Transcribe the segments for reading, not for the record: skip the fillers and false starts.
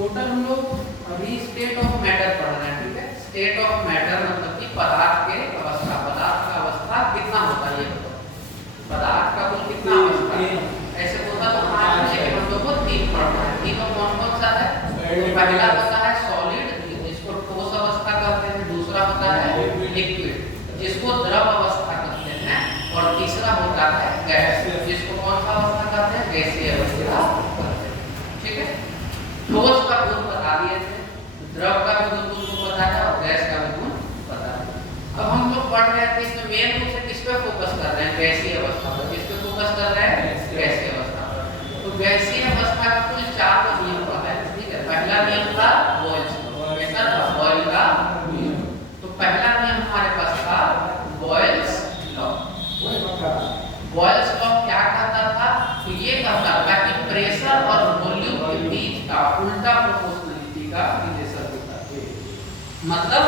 Total हम लोग अभी स्टेट ऑफ मैटर पढ़ रहे हैं, ठीक है। स्टेट ऑफ मैटर मतलब कि पदार्थ के अवस्था, पदार्थ का अवस्था कितना होता है ये बताओ, पदार्थ का कुल कितना अवस्था ऐसे होता तो आज लेकिन हम लोग को तीन पढ़ना है। तीनों कौन कौन सा है? तो पहला होता है सॉलिड जिसको ठोस अवस्था कहते हैं, दूसरा होता है लिक्विड जिसको द्रव अवस्था कहते हैं, और तीसरा होता है गैस जिसको कौन सा अवस्था कहते हैं? गैसीय अवस्था कहते हैं, ठीक है। ठोस का गुण बता दिए थे, द्रव का भी गुण तुमको पता है और गैस का भी गुण पता है। अब हम लोग पढ़ रहे हैं कि इसमें मेन रूप से किस पे फोकस कर रहे हैं? गैसीय अवस्था पर। किस पे फोकस कर रहे हैं? गैसीय अवस्था पर। तो गैसीय अवस्था का कुल 4 नियम पता है, ठीक है। पहला नियम था बॉयल्स लॉ, कैसा था? बॉयल का नियम। तो पहला नियम हमारे पास था बॉयल्स लॉ। बॉयल्स लॉ क्या कहता था? तो ये कहता था कि प्रेशर और वॉल्यूम के बीच का उल्टा प्रोपोर्शनलिटी का रिलेशन होता है। मतलब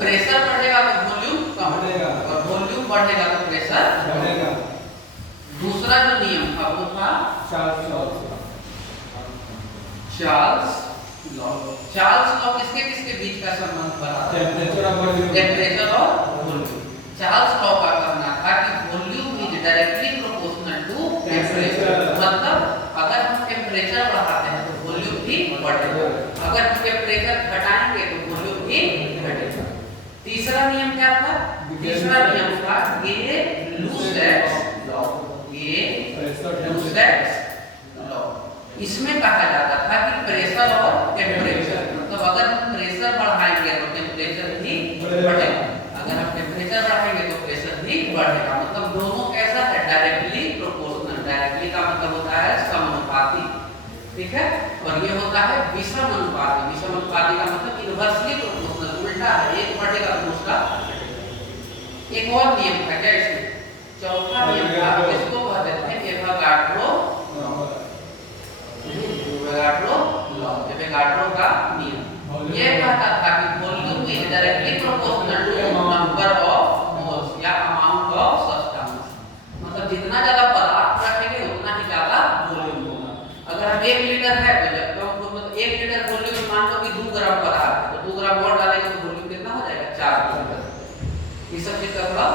प्रेशर बढ़ेगा तो वॉल्यूम कम बढ़ेगा और वॉल्यूम बढ़ेगा तो प्रेशर बढ़ेगा। दूसरा जो नियम था वो था चार्ल्स लॉ। चार्ल्स लॉ किसके किसके बीच का संबंध बताता है? टेम्परेचर और वॉल्यूम। चार्ल्स लॉ का कहना था कि volume is directly proportional to temperature. मतलब अगर हम टेम्परेचर बढ़ाते हैं तो वॉल्यूम भी बढ़ेगा, अगर हम टेम्परेचर घटाएंगे तो वॉल्यूम भी घटेगा। तीसरा नियम क्या था? तीसरा नियम था गे-लुसैक्स लॉ। Gay-Lussac's law. इसमें कहा जाता था कि प्रेशर और टेम्परेचर, मतलब अगर हम प्रेशर बढ़ाएंगे तो टेम्परेचर भी बढ़ेगा, अगर हम टेम्परेचर बढ़ाएंगे तो प्रेशर भी बढ़ेगा। मतलब दोनों कैसा है? Directly proportional. डायरेक्टली का मतलब होता है समानुपाती, ठीक है। और ये होता है विषमानुपाती। विषमानुपाती का मतलब इनवर्सली प्रोपोर्शनल, उल्टा है, एक बढ़ेगा तो दूसरा घटेगा। एक और नियम था क्या इसमें? चौथा नियम था जिसको कहते हैं एवोगाड्रो का नियम। ये कहता था कि volume is directly proportional to number of moles या अमाउंट ऑफ सब्सटेंस। मतलब जितना ज्यादा पदार्थ रखेंगे उतना ही ज्यादा वॉल्यूम होगा। अगर हम 1 लीटर है तो मतलब 1 लीटर वॉल्यूम मान लो कि 2 ग्राम पदार्थ है तो 2 ग्राम और डालेंगे तो वॉल्यूम कितना हो जाएगा? 4 लीटर। ये सब चीज का थोड़ा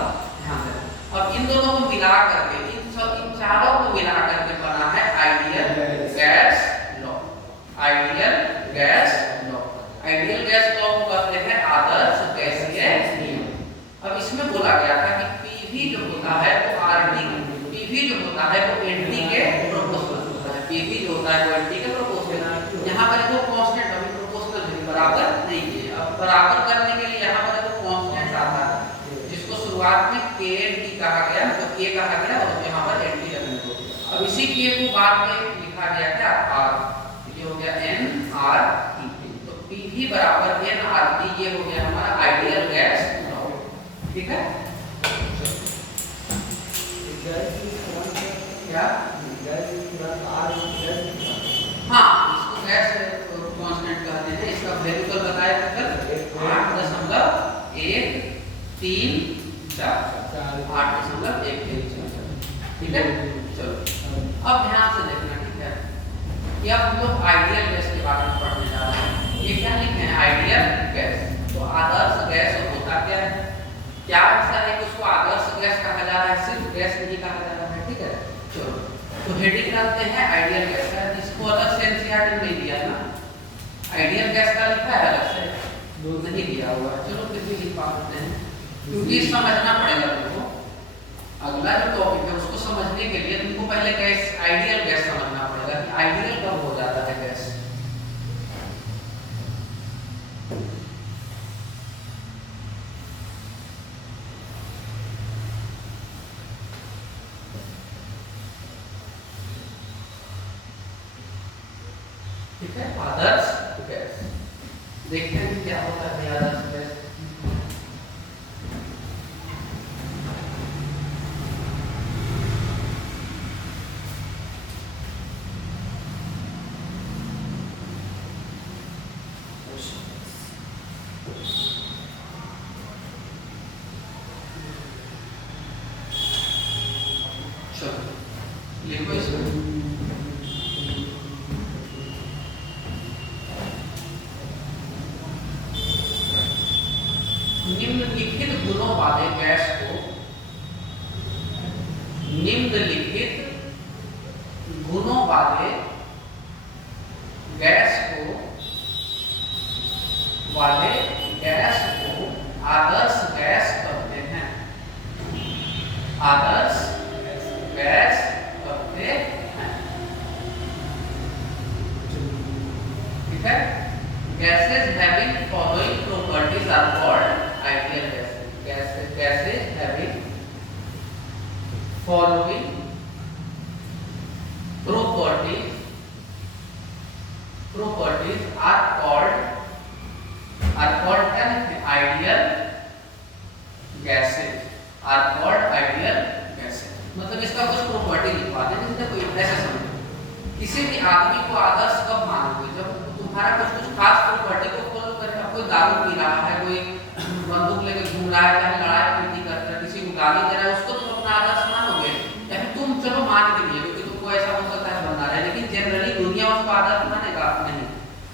ध्यान देना। अब इन दोनों को मिला करके इन चारों को मिला करके बना है ideal gas law. Ideal gas law. Ideal gas law को कहते हैं आदर्श गैसीय नियम। अब इसमें बोला गया था कि पीवी जो होता है वो आरटी, पीवी जो होता है वो एनटी के प्रोपोर्शनल होता है। पीवी जो होता है वो एनटी के प्रोपोर्शनल। यहाँ पर तो कांस्टेंट अभी प्रोपोर्शनल है, बराबर नहीं है। अब बराबर करने के लिए यहाँ पर तो कांस्टेंट आता है जिसको शुरुआत में केएनटी कहा गया, मतलब के कहा गया और यहाँ पर एनटी रखने को। अब इसी के को बाद में लिखा गया क्या? आर। ये हो गया एन आर टी। तो पीवी बराबर एन आर टी, ये हो गया हमारा आइडियल गैस लॉ, ठीक है। क्या? हाँ, इसको गैस कांस्टेंट कहते हैं। इसका वैल्यू कल बताया था, कल 8.134, 8.134, ठीक है। चलो अब ध्यान से देखना, ठीक है। ये अब हम लोग आइडियल गैस के बारे में पढ़ने जा रहे हैं। ये क्या लिखे हैं? Ideal gas. तो आदर्श गैस होता क्या है? क्या ऐसा है कि उसको आदर्श गैस कहा जा रहा है, सिर्फ गैस नहीं कहा जा रहा है, ठीक है। चलो तो हेडिंग डालते हैं आइडियल गैस का। इसको अलग से एनसीईआरटी में नहीं दिया ना, आइडियल गैस का लिखा है अलग से, नहीं दिया हुआ। चलो फिर भी लिख पाते हैं क्योंकि समझना पड़ेगा तुमको। अगला जो टॉपिक है उसको समझने के लिए तुमको पहले गैस, आइडियल गैस समझना पड़ेगा कि आइडियल कब हो जाता है गैस। ठीक है, आदर्श गैस। देखते हैं क्या होता है आदर्श गैस। चलो लिखो इसमें निम्नलिखित गुणों वाले गैस को आदर्श गैस कहते हैं। आदर्श गैस कहते हैं। ठीक है। Gases having following properties are called ideal gases. Gases having following properties are called ideal gases. Are called ideal gases. मतलब इसका कुछ प्रॉपर्टी लिखवा दें। जैसे कोई ऐसे समझो, किसी भी आदमी को आदर्श कब मानोगे? जब तुम्हारा कुछ खास प्रॉपर्टी को फॉलो करके, कोई दारू पी रहा है, कोई बंदूक लेकर घूम रहा है, चाहे लड़ाई पीटी करता है, किसी को गाली दे रहा है, उसको तुम अपना आदर्श मानोगे? या फिर तुम चलो मान के लिए, क्योंकि तुमको ऐसा हो सकता है बनना है, लेकिन जनरली दुनिया उसको आदर्श मानेगा नहीं।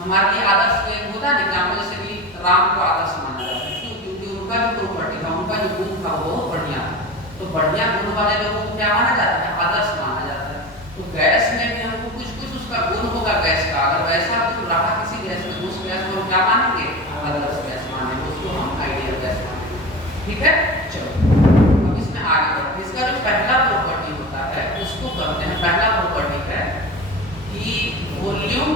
हमारे लिए आदर्श होता है एग्जाम्पल, जैसे कि राम को आदर्श माना जाता है। क्यों? क्योंकि उनका जो प्रॉपर्टी था, उनका जो गुण था वो बढ़िया था। तो बढ़िया गुण वाले लोगों को क्या माना जाता है? आदर्श माना जाता है। तो गैस में भी हमको कुछ उसका गुण होगा गैस का। अगर वैसा गुण रहा किसी गैस में, उस गैस को हम क्या मानेंगे? आदर्श गैस मानेंगे, उसको हम आइडियल गैस मानेंगे। ठीक है। चलो अब इसमें आगे बढ़ते हैं। इसका जो पहला प्रॉपर्टी होता है उसको कहते हैं, पहला प्रॉपर्टी है कि volume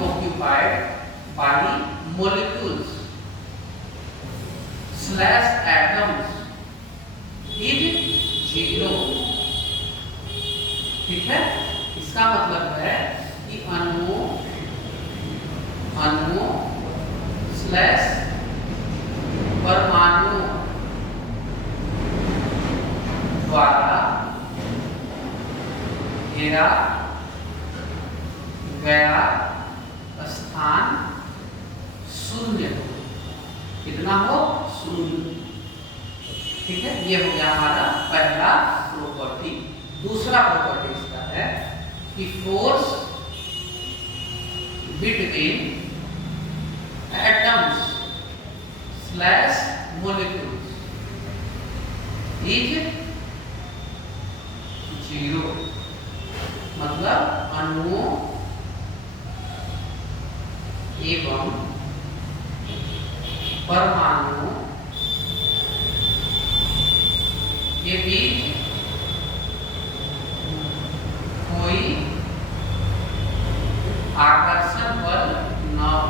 occupied by molecules / atoms is 0। ठीक है। इसका मतलब है कि अणुओं / परमाणुओं द्वारा घेरा गया स्थान शून्य हो। कितना हो? शून्य। ठीक है। ये हो गया हमारा पहला प्रॉपर्टी। दूसरा प्रॉपर्टी इसका है कि force between atoms / molecules is 0। मतलब अणुओं एवं परमाणुओं के बीच कोई आकर्षण बल न हो।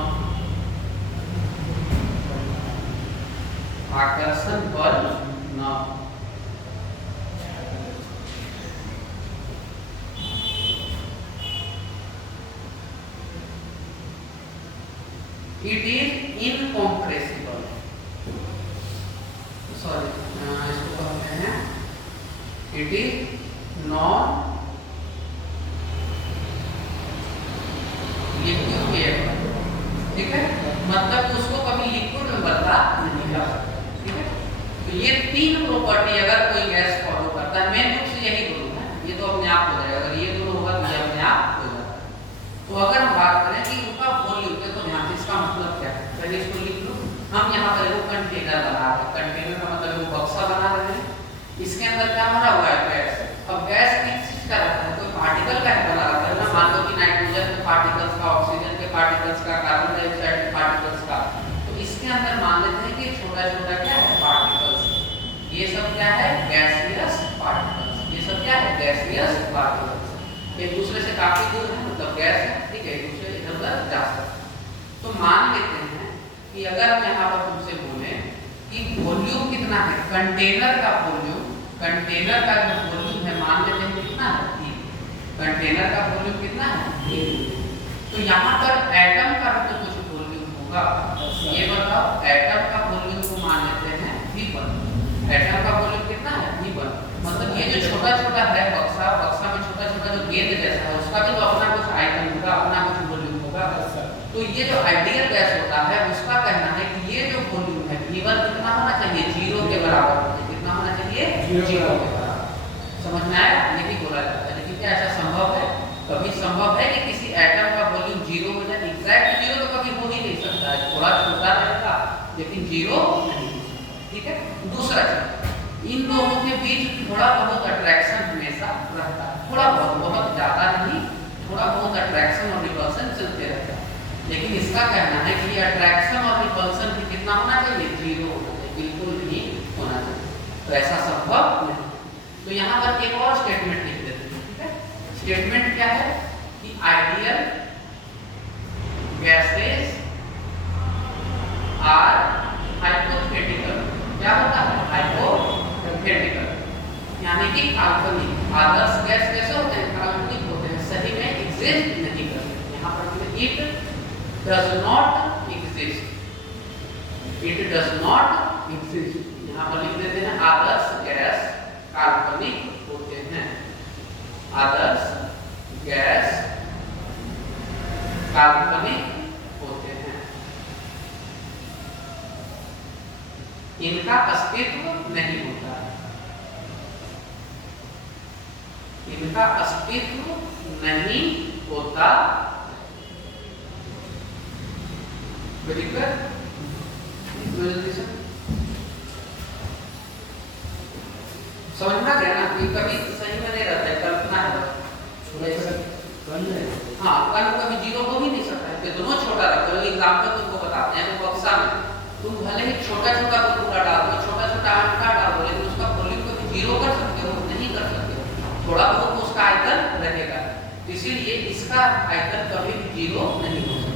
It is incompressible. Sorry, इसको कहते हैं it is non-liquefiable। ठीक है। मतलब उसको कभी लिक्विड में बदला नहीं जा सकता। ठीक है। तो ये तीन प्रॉपर्टी अगर कोई गैस फॉलो करता है, मेन रूप से यही दोनों है, ये तो अपने आप हो जाएगा। अगर ये दोनों होगा तो ये अपने आप हो जाता है। तो अगर हम बात करें कि उनका वॉल्यूम, तो ध्यान से इसका मतलब क्या है, पहले इसको लिख लो। हम यहाँ पर वो कंटेनर बना रहे हैं। कंटेनर का मतलब वो बक्सा बना रहे हैं। इसके अंदर क्या भरा हुआ है? गैस। अब गैस किस चीज का रहता है? कोई पार्टिकल का बना रहता है ना। मान लो कि नाइट्रोजन के पार्टिकल्स का, ऑक्सीजन के पार्टिकल्स का, कार्बन डाइऑक्साइड के पार्टिकल्स का। तो इसके अंदर मान लेते हैं कि छोटा छोटा क्या है? पार्टिकल्स। ये सब क्या है? Gaseous particles. ये सब क्या है? Gaseous particles. एक दूसरे से काफी दूर है, मतलब गैस है। ठीक है। एक दूसरे इधर उधर जा सकते हैं। तो मान लेते हैं कि अगर हम यहाँ पर तुमसे बोले कि वॉल्यूम कितना है, कंटेनर का वॉल्यूम, कंटेनर का जो वॉल्यूम है मान लेते हैं कितना है? 3। कंटेनर का वॉल्यूम कितना है? 3। तो यहाँ पर एटम का भी तो कुछ वॉल्यूम होगा। ये बताओ, एटम का वॉल्यूम को मान लेते हैं V1। एटम का वॉल्यूम कितना है? V1। मतलब ये जो छोटा छोटा है बक्सा, बक्सा में छोटा छोटा जो गेंद जैसा है, उसका भी तो अपना कुछ आयतन होगा, अपना कुछ वॉल्यूम होगा। तो ये जो आइडियल गैस होता है उसका कहना है कि ये जो वॉल्यूम है V1 कितना होना चाहिए? 0 के बराबर। कितना होना चाहिए? 0 के बराबर। समझ में आया? ये भी बोला जाता है। लेकिन क्या ऐसा संभव है? कभी संभव है कि किसी एटम का वॉल्यूम 0 हो जाए? एग्जैक्ट 0 तो कभी हो ही नहीं सकता है। थोड़ा छोटा रहेगा, लेकिन जीरो नहीं हो सकता। ठीक है, दूसरा चीज, इन दोनों के बीच थोड़ा बहुत अट्रैक्शन हमेशा रहता है, थोड़ा बहुत, बहुत ज्यादा नहीं, थोड़ा बहुत अट्रैक्शन और रिपल्सन चलते रहता है। लेकिन इसका कहना है कि अट्रैक्शन और रिपल्सन भी कितना होना चाहिए, जीरो होना चाहिए, बिल्कुल नहीं होना चाहिए। तो ऐसा संभव नहीं। तो यहाँ पर एक और स्टेटमेंट लिख देते हैं। ठीक है, स्टेटमेंट क्या है कि आइडियल गैसेस आर हाइपोथेटिकल। क्या होता है, हाइपोथेटिकल, यानी कि काल्पनिक। आदर्श गैस कैसे होते हैं, काल्पनिक होते हैं, सही में एग्जिस्ट नहीं करते। यहाँ पर it does not exist, it does not exist, यहाँ पर लिख देते हैं आदर्श गैस काल्पनिक होते हैं, आदर्श गैस काल्पनिक होते हैं, इनका अस्तित्व नहीं होता है, इनका अस्तित्व नहीं होता। समझना गया ना कि कभी सही में नहीं रहता है, कल्पना है। हाँ, कभी जीरो हो भी नहीं सकता है, दोनों छोटा रखो। एग्जाम्पल तुमको बताते हैं, तो बक्सा में तुम भले ही छोटा छोटा बुलबुला डाल दो, छोटा छोटा अंडा डाल दो, लेकिन उसका वॉल्यूम को जीरो कर सकते हो, नहीं कर सकते, थोड़ा बहुत उसका आयतन रहेगा। इसीलिए इसका आयतन कभी भी जीरो नहीं हो सकता।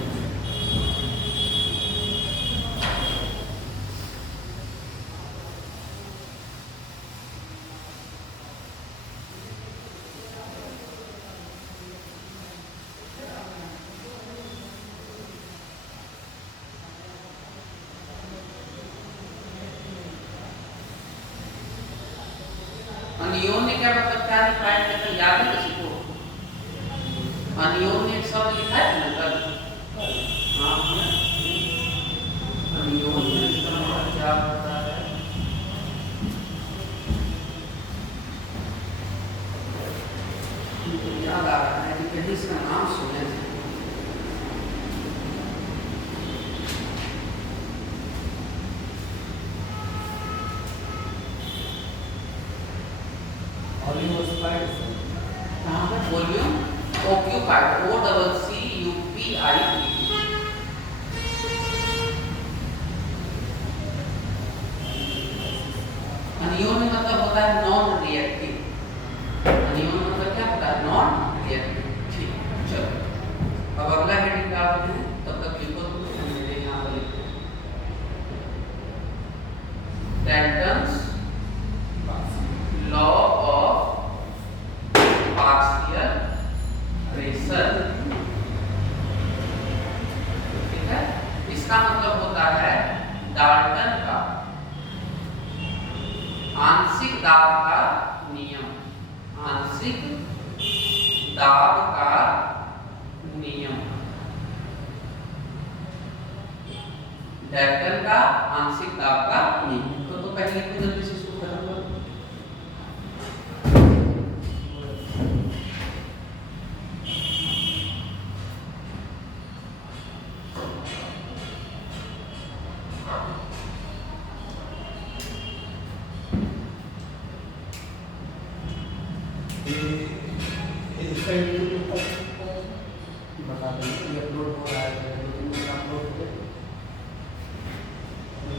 अनियोन्य क्या मतलब, क्या लिखा है, मतलब याद है किसी को? अनियोन्य एक शब्द लिखा है ना कल? हाँ, अनियोन्य इसका मतलब क्या होता है? याद आ रहा है कि कहीं इसका नाम सुने थे। Volume occupied, OCCUPIED। अनियोन्य मतलब होता है नॉन रिएक्टिव, अनियोन्य मतलब क्या होता है, नॉन रिएक्टिव। ठीक, चलो अब अगला हेडिंग डालते हैं, तब तक लिखो तुम, मेरे यहाँ पर लिखो डैल्टन्स लॉ ऑफ पार्शियल प्रेशर। ठीक है, इसका मतलब होता है डाल्टन का आंशिक दाब का नियम, आंशिक दाब का नियम, डाल्टन का आंशिक दाब का नियम। तो पहले को जल्दी से शुरू करो।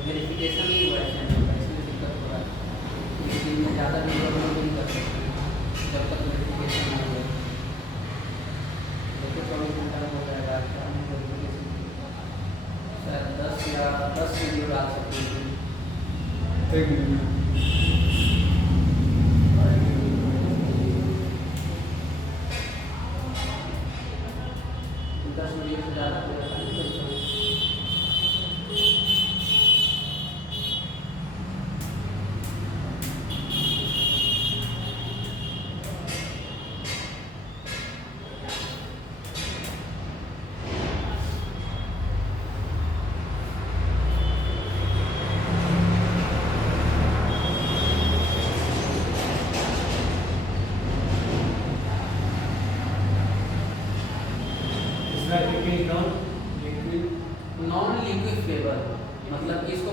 वेरिफिकेशन नहीं हुआ है, इसमें दिक्कत हो रहा है, इसलिए मैं ज़्यादा वीडियो नहीं कर सकता जब तक वेरिफिकेशन नहीं हुआ। देखो 24 घंटा हो जाएगा, शायद 10 या 10 वीडियो डाल सकते हैं। 10 वीडियो से ज़्यादा हो जाता है।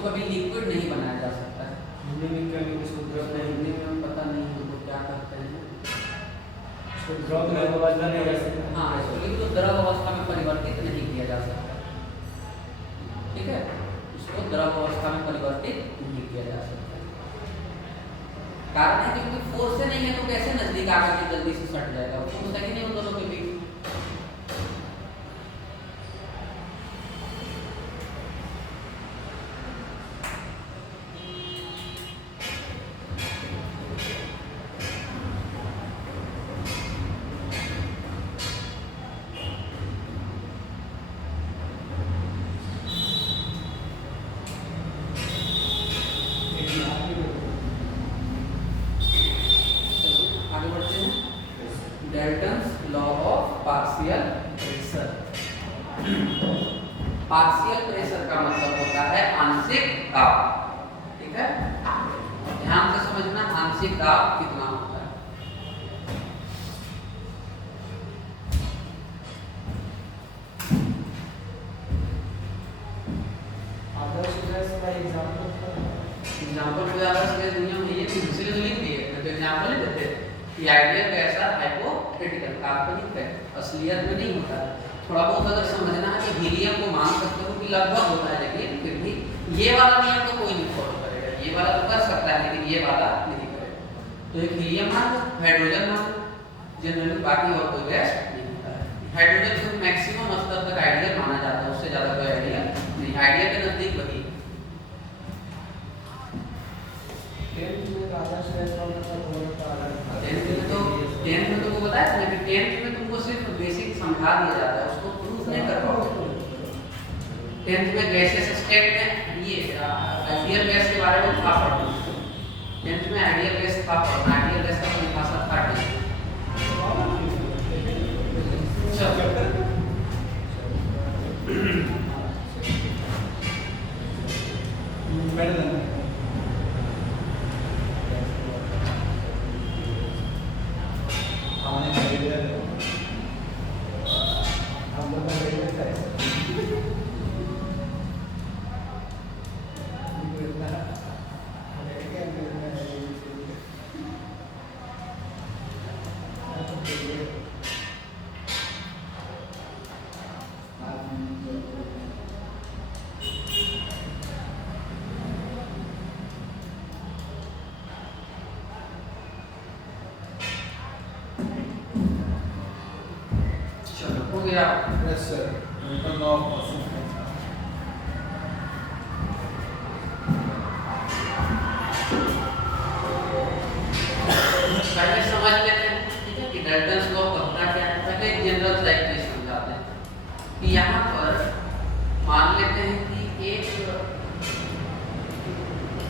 इसको कभी लिक्विड नहीं बनाया जा सकता है। हिंदी में क्या लिखते हैं इसको? द्रव नहीं, हिंदी में पता नहीं हमको क्या कहते हैं। इसको द्रव में बदला नहीं जा सकता। हाँ, इसको लिख दो, द्रव अवस्था में परिवर्तित नहीं किया जा सकता। ठीक है, इसको द्रव अवस्था में परिवर्तित नहीं किया जा सकता। कारण है क्योंकि फोर्स से नहीं है तो कैसे नजदीक आकर के जल्दी से सट जाएगा, फोर्स है कि नहीं उन दोनों के बीच। Dalton's law of partial pressure. Partial pressure का मतलब होता है आंशिक दाब। ठीक है, ध्यान से समझना, आंशिक दाब कितना होता है। आदर्श गैस का एग्जांपल को ज्यादा से दुनिया में ये दूसरे लिख दिए तो एग्जांपल नहीं देते कि आइडियल गैस है हाइपोथेटिकल, काल्पनिक है, असलियत में नहीं होता है। थोड़ा बहुत अगर समझना है कि हीलियम को मान सकते हो कि लगभग होता है, लेकिन फिर भी ये वाला नियम तो कोई नहीं फॉलो करेगा। ये वाला तो कर सकता है लेकिन ये वाला नहीं करेगा। तो एक हीलियम मान लो, हाइड्रोजन मान लो, जनरली बाकी और कोई गैस नहीं होता है। हाइड्रोजन को मैक्सिमम स्तर तक आइडियल माना जाता है, उससे ज्यादा कोई आइडियल नहीं। आइडियल के नजदीक वही 10th में आदर्श गैस का मतलब होता है। 10th में तो वो बताया था कि 10th में तुमको सिर्फ बेसिक समझा दिया जाता है, उसको प्रूफ नहीं कर पाओगे। 10th में गैसेस स्टेट में ये आइडियल गैस के बारे में था पढ़ना। 10th में आइडियल गैस था पढ़ना, आइडियल गैस का परिभाषा था नहीं। Yes sir. पहले समझ लेते हैं, ठीक है, कि डाल्टन्स लॉ कहता क्या है। पहले जनरल टाइप समझाते हैं कि यहाँ पर मान लेते हैं कि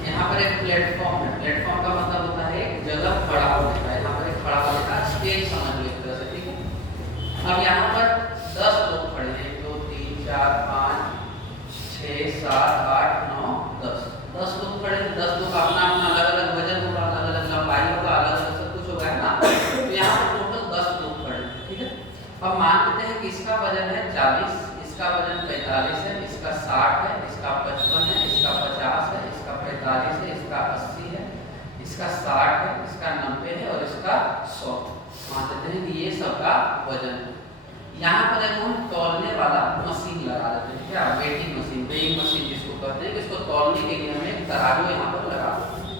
यहाँ पर एक प्लेटफॉर्म है। प्लेटफॉर्म का मतलब होता है एक जगह खड़ा होने का। यहाँ पर एक खड़ा होने का स्टेज समझ लो एक तरह से, ठीक है। अब यहाँ पर 10 लोग खड़े हैं, 1 2 3 4 5 6 7 8 9 10 10 लोग खड़े हैं। 10 लोग अपना अपना अलग अलग वजन होगा, अलग अलग लंबाई होगा, अलग अलग सब कुछ होगा, है ना। तो यहाँ पर टोटल 10 लोग खड़े हैं, ठीक है। अब मान लेते हैं कि इसका वजन है 40, इसका वजन 45 है, इसका 60 है, इसका 55 है, इसका 50 है, इसका 45 है, इसका 80 है, इसका 60 है, इसका 90 है और इसका 100। मान लेते हैं कि ये सबका वजन है। यहाँ पर एक हम तौलने वाला मशीन लगा देते हैं, क्या वेटिंग मशीन, वेइंग मशीन जिसको कहते हैं, कि इसको तौलने के लिए हमें तराजू यहाँ पर लगा देते हैं।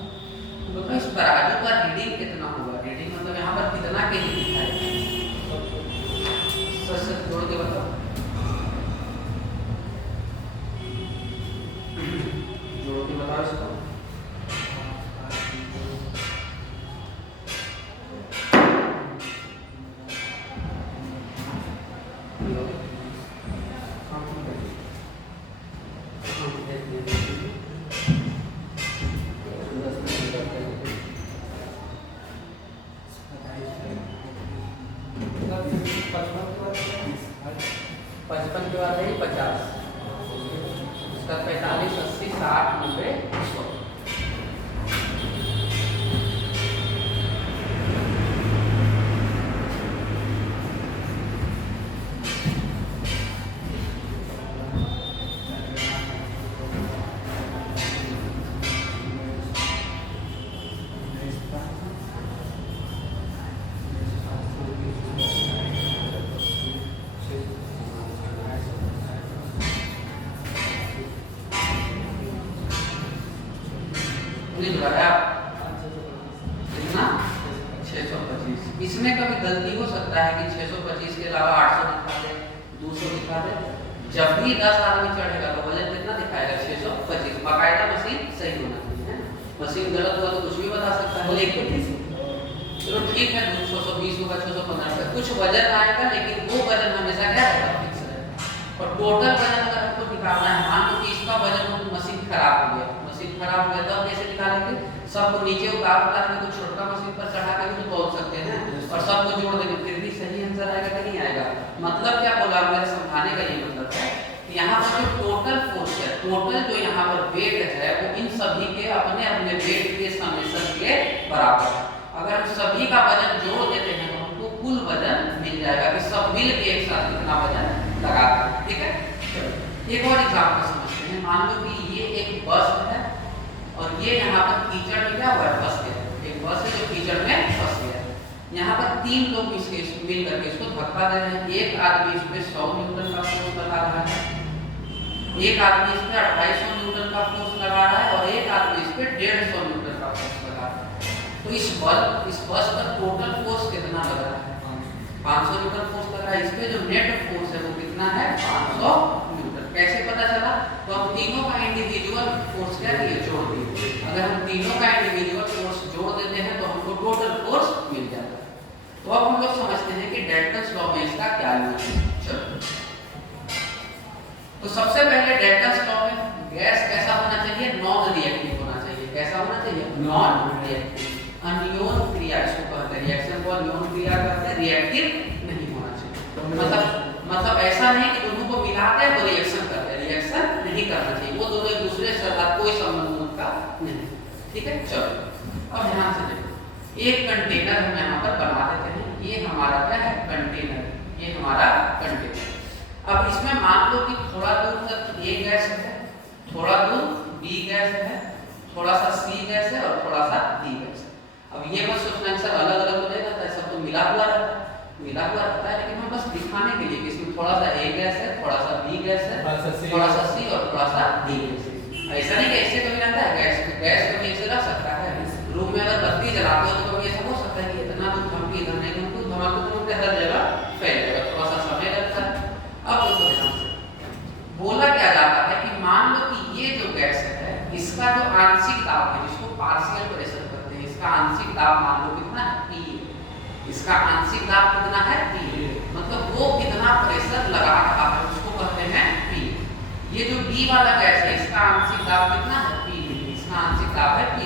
तो इस तराजू का रीडिंग कितना होगा? रीडिंग मतलब यहाँ पर कितना केजी दिखाएगा? सच जोड़ के बताओ, जोड़ के बताओ इसको। पचपन के बाद है 50, इसका 45 80 60 90 100। कितनी जुड़ा है आप? कितना? 625। इसमें कभी गलती हो सकता है कि 625 के अलावा 800 दिखा दे, 200 दिखा दे। जब भी 10 आदमी चढ़ेगा तो वजन कितना दिखाएगा? 625। बाकायदा मशीन सही होना चाहिए, मशीन गलत हुआ तो कुछ भी बता सकता है। लेकिन चलो ठीक है, 620 होगा, 615 का कुछ वजन आएगा, लेकिन वो वजन हमेशा क्या रहेगा? फिक्स रहेगा। और टोटल वजन अगर हमको निकालना है, मान लो कि इसका वजन मशीन खराब हो गया, मशीन खराब हो गया तो कैसे निकालेंगे? सबको नीचे उतार के तो छोटा मशीन पर चढ़ा के भी तो तोल सकते हैं और सबको जोड़ देंगे, फिर भी सही आंसर आएगा कि नहीं आएगा? मतलब क्या बोला मेरे समझाने का ये मतलब है कि यहाँ पर जो टोटल फोर्स है, टोटल जो यहाँ पर वेट है, वो इन सभी के अपने अपने वेट के समेशन के बराबर है। अगर हम सभी का वजन जोड़ देते हैं तो हमको कुल वजन मिल जाएगा कि सब मिल के एक साथ कितना वजन लगा दें। ठीक है, एक और एग्जाम्पल समझते हैं। मान लो कि ये एक बस है और ये यहाँ पर कीचड़ में क्या हुआ है? फंस गया। एक बस है जो कीचड़ में फंस गया है। यहाँ पर 3 लोग इसके मिल करके इसको धक्का दे रहे हैं। एक आदमी इस पे 100 न्यूटन का फोर्स लगा रहा है, एक आदमी इस पे 250 न्यूटन का फोर्स लगा रहा है और एक आदमी इस पे 150 न्यूटन का फोर्स लगा रहा है। तो इस बस पर टोटल फोर्स कितना लग रहा है? 500 न्यूटन फोर्स लग रहा है। इस पे जो नेट फोर्स है वो कितना है? 500 न्यूटन। कैसे पता चला? तो हम तीनों का इंडिविजुअल फोर्स क्या किए? जोड़ दिए। अगर हम तीनों का इंडिविजुअल फोर्स जोड़ देते हैं तो हमको टोटल फोर्स मिल जाता है। तो अब हम लोग समझते हैं कि डाल्टन्स लॉ में इसका क्या यूज है। चलो, तो सबसे पहले डाल्टन्स लॉ में गैस कैसा होना चाहिए? नॉन रिएक्टिव होना चाहिए। कैसा होना चाहिए? Non reactive. अनियोन क्रिया इसको कहते हैं, रिएक्शन को अनियोन क्रिया कहते हैं, रिएक्टिव नहीं होना चाहिए। मतलब ऐसा नहीं कि दोनों को मिलाते हैं तो रिएक्शन करते हैं, रिएक्शन नहीं करना चाहिए। वो दोनों एक दूसरे से कोई संबंध उनका नहीं। ठीक है, चलो अब ध्यान से देखो। एक कंटेनर हम यहाँ पर बना देते हैं। ये हमारा क्या है? कंटेनर। ये हमारा कंटेनर। अब इसमें मान लो कि थोड़ा दूर तक A गैस है, थोड़ा दूर B गैस है, थोड़ा सा C गैस है और थोड़ा सा D गैस है। अब ये मत सोचना सर अलग अलग तो नहीं रहता है, सब तो मिला हुआ रहता है, मिला हुआ रहता है। लेकिन हम बस दिखाने के लिए कि इसमें थोड़ा सा A गैस है, थोड़ा सा B गैस है, थोड़ा सा C और थोड़ा सा D गैस है। ऐसा नहीं कि ऐसे कभी रहता है गैस कभी ऐसे रह सकता है। रूम में अगर बत्ती जलाते हो तो कभी ऐसा हो सकता है कि इतना तो धमकी इधर नहीं, तो धमाके हर जगह फैल जाएगा, थोड़ा सा समय लगता है। अब देखो ध्यान से बोला क्या जाता है कि मान लो कि ये जो गैस है इसका जो आंशिक दाब है, जिसको पार्शियल प्रेशर कहते हैं, इसका आंशिक दाब मान लो कितना है? P। इसका आंशिक दाब कितना है? P। मतलब वो कितना प्रेशर लगा रहा है उसको कहते हैं P। ये जो B वाला गैस है इसका आंशिक दाब कितना है? P। इसका आंशिक दाब है P।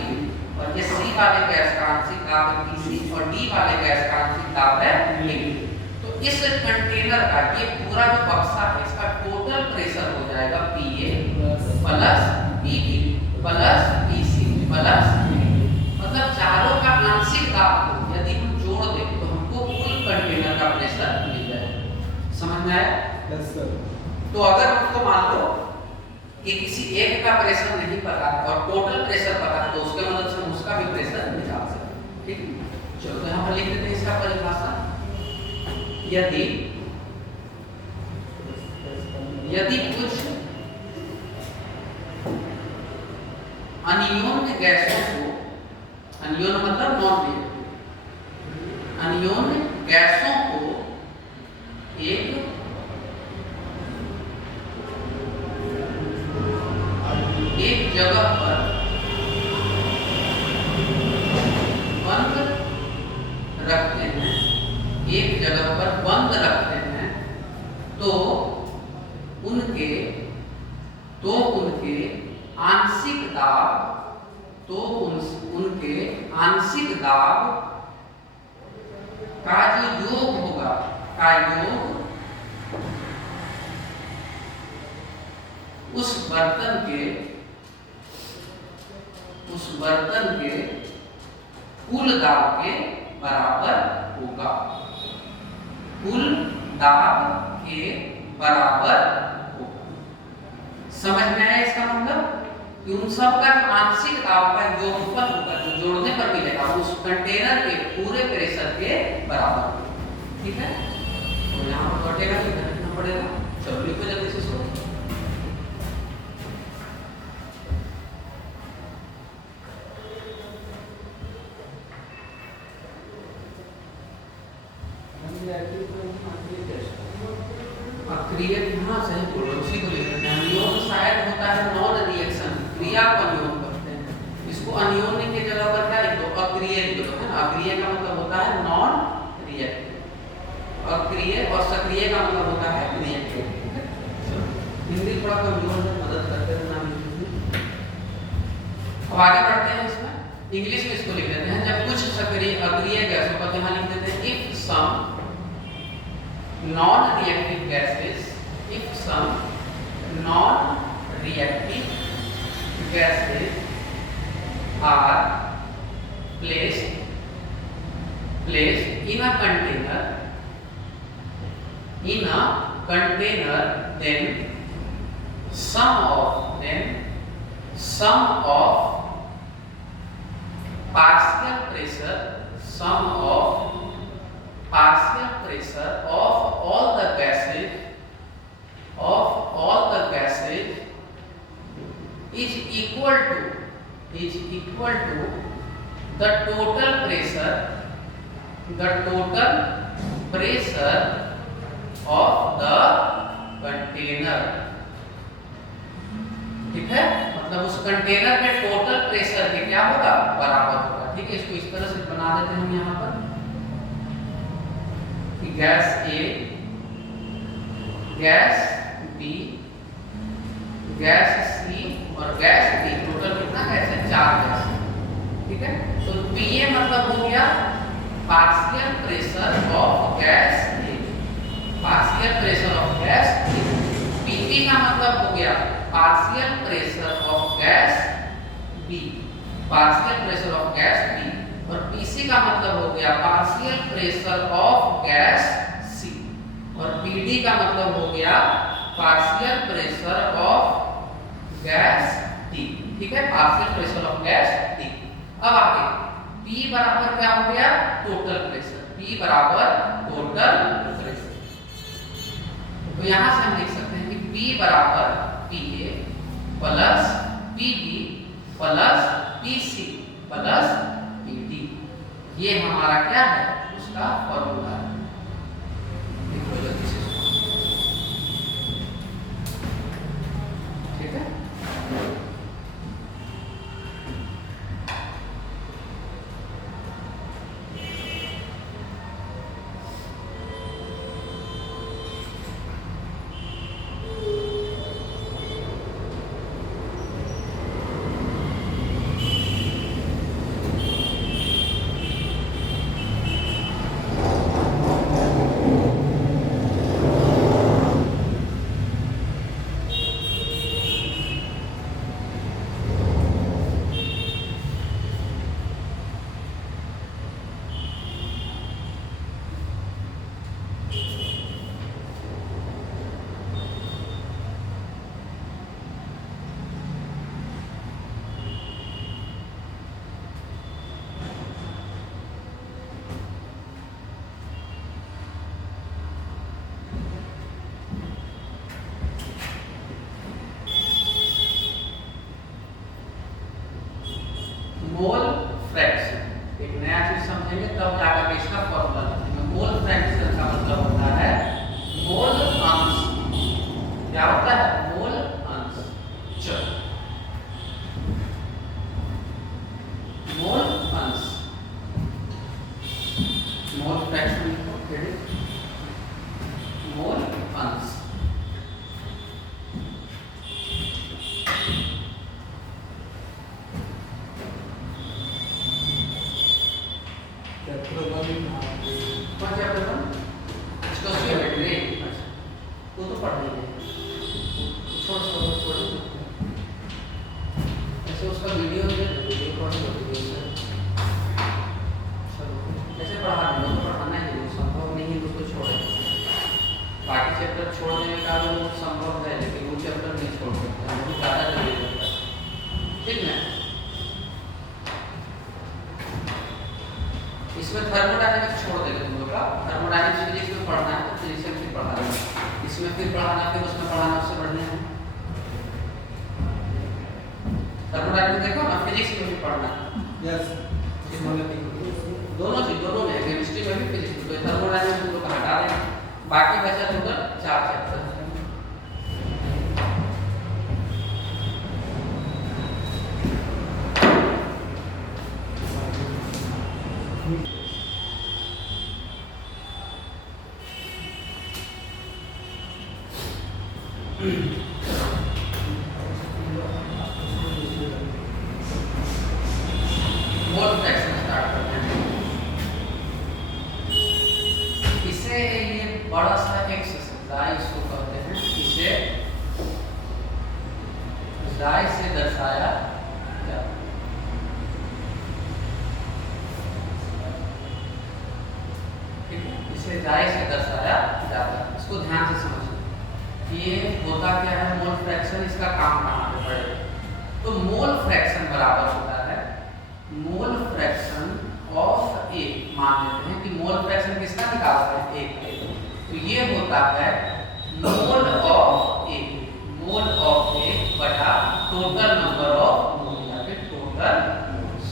और ये C वाले गैस का आंशिक दाब है PC और D वाले गैस का आंशिक दाब है P। तो इस कंटेनर का ये पूरा जो बक्सा है इसका टोटल प्रेशर हो जाएगा PA plus PB plus PC plus मतलब चारों का आंशिक दाब को यदि हम जोड़ दें तो हमको कुल कंटेनर का प्रेशर मिल जाएगा। समझ में आया? Yes sir. तो अगर हमको मान लो कि किसी एक का प्रेशर नहीं पता और टोटल प्रेशर पता है तो उसके मदद से हम उसका भी प्रेशर निकाल सकते हैं। ठीक है, चलो तो यहाँ पर लिख देते हैं इसका परिभाषा। यदि कुछ अनियोन्य गैसों को, अनियोन्य मतलब नॉन रिएक्टिव, अनियोन्य गैसों को एक जगह पर बंद रखते हैं, एक जगह पर बंद रखते हैं तो उनके आंशिक दाब उनके आंशिक दाब का जो योग होगा का योग उस बर्तन के कुल दाब के बराबर होगा, कुल दाब के बराबर होगा। समझ में आया इसका मतलब? कि उन सब का आंशिक दाब का योगफल होगा जो जोड़ने पर मिलेगा उस कंटेनर के पूरे प्रेशर के बराबर। ठीक है, तो यहाँ पर घटेगा कि घटना पड़ेगा। चलो लिखो जल्दी से इसको। क्रिएट, हाँ सही बोल रहे हो, उसी को लिख रहे हैं। अनियोन शायद होता है नॉन रिएक्शन, क्रिया को अनियोन करते हैं। इसको अनियोन के जगह पर क्या लिख दो, अक्रिय लिख दो, है ना। अक्रिय का मतलब होता है नॉन रिएक्टिव, अक्रिय, और सक्रिय का मतलब होता है रिएक्टिव। हिंदी थोड़ा कमजोर है, मदद करते रहना। अब आगे बढ़ते हैं, इसमें इंग्लिश में इसको लिख देते हैं। जब कुछ सक्रिय अक्रिय गैसों का, यहाँ लिख देते हैं if some non-reactive gases, if some non-reactive gases are placed in a container, then some of partial pressure of all the gases is equal to the total pressure of the container। ठीक है, मतलब उस container के total pressure के क्या होगा, बराबर होगा। ठीक है, इसको इस तरह से बना देते हैं हम यहाँ पर कि गैस ए, गैस बी, गैस सी और गैस डी, टोटल कितना गैस है, 4 गैस। ठीक है, तो पीए मतलब हो गया partial pressure of gas A, partial pressure of gas A. PB का मतलब हो गया partial pressure of gas B, partial pressure of gas B. और पीसी का मतलब हो गया partial pressure of gas C, और पीडी का मतलब हो गया partial pressure of gas D. ठीक है, partial pressure of gas D. अब आगे P बराबर क्या हो गया, टोटल प्रेशर, P बराबर टोटल प्रेशर। तो यहां से हम लिख सकते हैं कि P बराबर PA plus PB plus PC plus PD। ये हमारा क्या है, उसका फॉर्मूला है। देखो जल्दी से, ठीक है। मोल फ्रैक्शन, एक नया चीज समझेंगे तब जाकर इसका फॉर्मूला लिखेंगे। मोल फ्रैक्शन का मतलब होता है मोल अंश। क्या होता है, मोल अंश। चलो, मोल अंश, मोल फ्रैक्शन लिखो, मोल अंश। छोड़ देने का भी संभव है, लेकिन वो चैप्टर नहीं छोड़ सकते, वो ज़्यादा जरूरी होता है। ठीक है, इसमें थर्मोडायनेमिक्स छोड़ देंगे तुम लोग का। थर्मोडायनेमिक्स फिजिक्स में पढ़ना है, फिजिक्स में फिर पढ़ाना है, इसमें फिर पढ़ाना, फिर उसमें पढ़ाना, उससे बढ़िया है। थर्मोडायनेमिक्स देखो ना, फिजिक्स में भी पढ़ना है। यस, दोनों चीज, दोनों में, केमिस्ट्री में भी फिजिक्स में। तो थर्मोडायनेमिक्स तुम लोग हटा दें, बाकी बचा टोटल 4 चैप्टर। बड़ा सा एक्स से जाई इसको कहते हैं, इसे जाई से दर्शाया जाता है। ठीक है, इसे जाई से दर्शाया जाता है। इसको ध्यान से समझिए। ये होता क्या है, मोल फ्रैक्शन, इसका काम कहाँ पे पड़ेगा। तो मोल फ्रैक्शन बराबर होता है मोल फ्रैक्शन ऑफ ए। मान लेते हैं कि मोल फ्रैक्शन किसका निकालते हैं, ए का। तो ये होता है mole of A, mole of ए बटा टोटल नंबर ऑफ मोल या फिर टोटल मोल्स।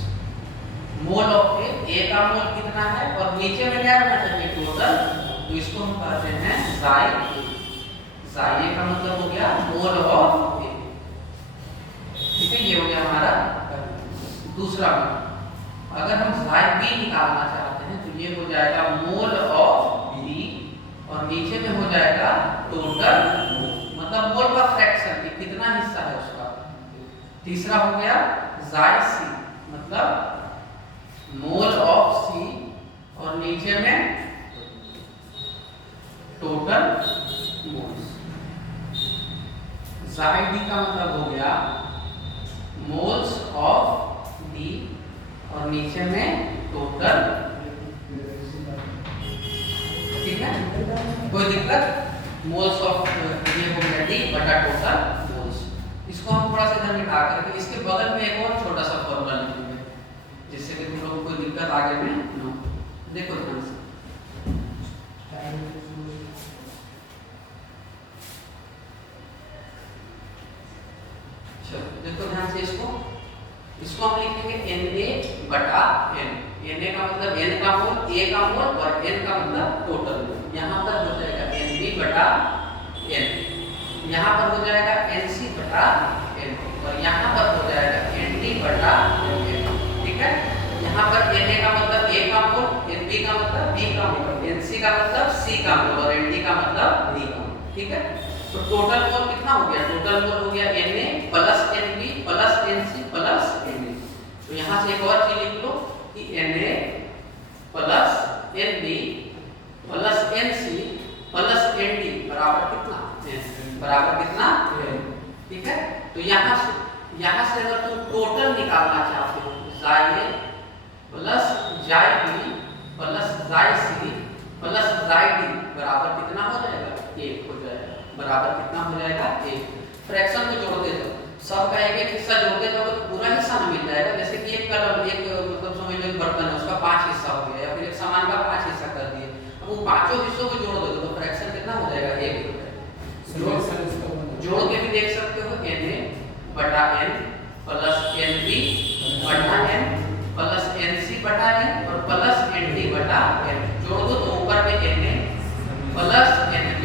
मोल ऑफ ए का मोल कितना है और नीचे में क्या रहना चाहिए, टोटल। तो इसको हम कहते हैं जाई। जाई का मतलब हो गया मोल ऑफ ए। ठीक है, ये हो गया हमारा दूसरा मोल। अगर हम जाई बी निकालना चाहते हैं तो ये हो जाएगा मोल ऑफ बी और नीचे में हो जाएगा टोटल, मतलब मोल का फ्रैक्शन कि कितना हिस्सा है उसका। तीसरा हो गया जाई सी, मतलब मोल ऑफ सी और नीचे में टोटल मोल्स। जाई डी का मतलब हो गया मोल्स ऑफ डी और नीचे में टोटल। ठीक है, कोई दिक्कत। मोल्स ऑफ ये हो गया डी बटा टोटल मोल्स। इसको हम थोड़ा सा इधर मिटा करके इसके बगल में एक और छोटा सा फॉर्मूला लिखेंगे जिससे कि तुम लोग को कोई दिक्कत आगे में न हो। देखो ध्यान से, देखो ध्यान से, इसको हम लिखेंगे Na बटा n। Na का मतलब n का मोल, a का मोल और n का मतलब टोटल। यहाँ पर हो जाएगा Nb बटा n, यहाँ पर हो जाएगा Nc बटा n और यहाँ पर हो जाएगा Nd बटा n। ठीक है, यहाँ पर Na का मतलब a का मोल, Nb का मतलब b का मोल, Nc का मतलब c का मोल और Nd का मतलब d का मोल। ठीक है, तो टोटल मोल कितना हो गया, टोटल मोल हो गया Na plus Nb plus Nc plus Nd। तो यहाँ से एक और चीज लिख लो कि Na plus Nb plus Nc plus Nd बराबर कितना, बराबर कितना। ठीक है, तो यहाँ से अगर तुम टोटल निकालना चाहते हो, जाई ए प्लस जाई बी प्लस जाई सी प्लस जाई डी बराबर कितना हो जाएगा, 1 हो जाएगा। बराबर कितना हो जाएगा, 1। फ्रैक्शन को जोड़ते जाओ, सब का एक एक हिस्सा जोड़ते जाओ तो पूरा हिस्सा ना मिल जाएगा। जैसे कि एक कलम, एक मतलब समझ लो एक बर्तन है, उसका 5 हिस्सा हो गया या फिर एक सामान का 5 हिस्सा कर दिए। अब वो पांचों हिस्सों को जोड़ दो तो फ्रैक्शन कितना हो जाएगा, 1 हो जाएगा। जोड़ के भी देख सकते हो, Na बटा n प्लस Nb बटा n प्लस Nc बटा n और प्लस Nd बटा n। जोड़ दो तो ऊपर में Na plus Nb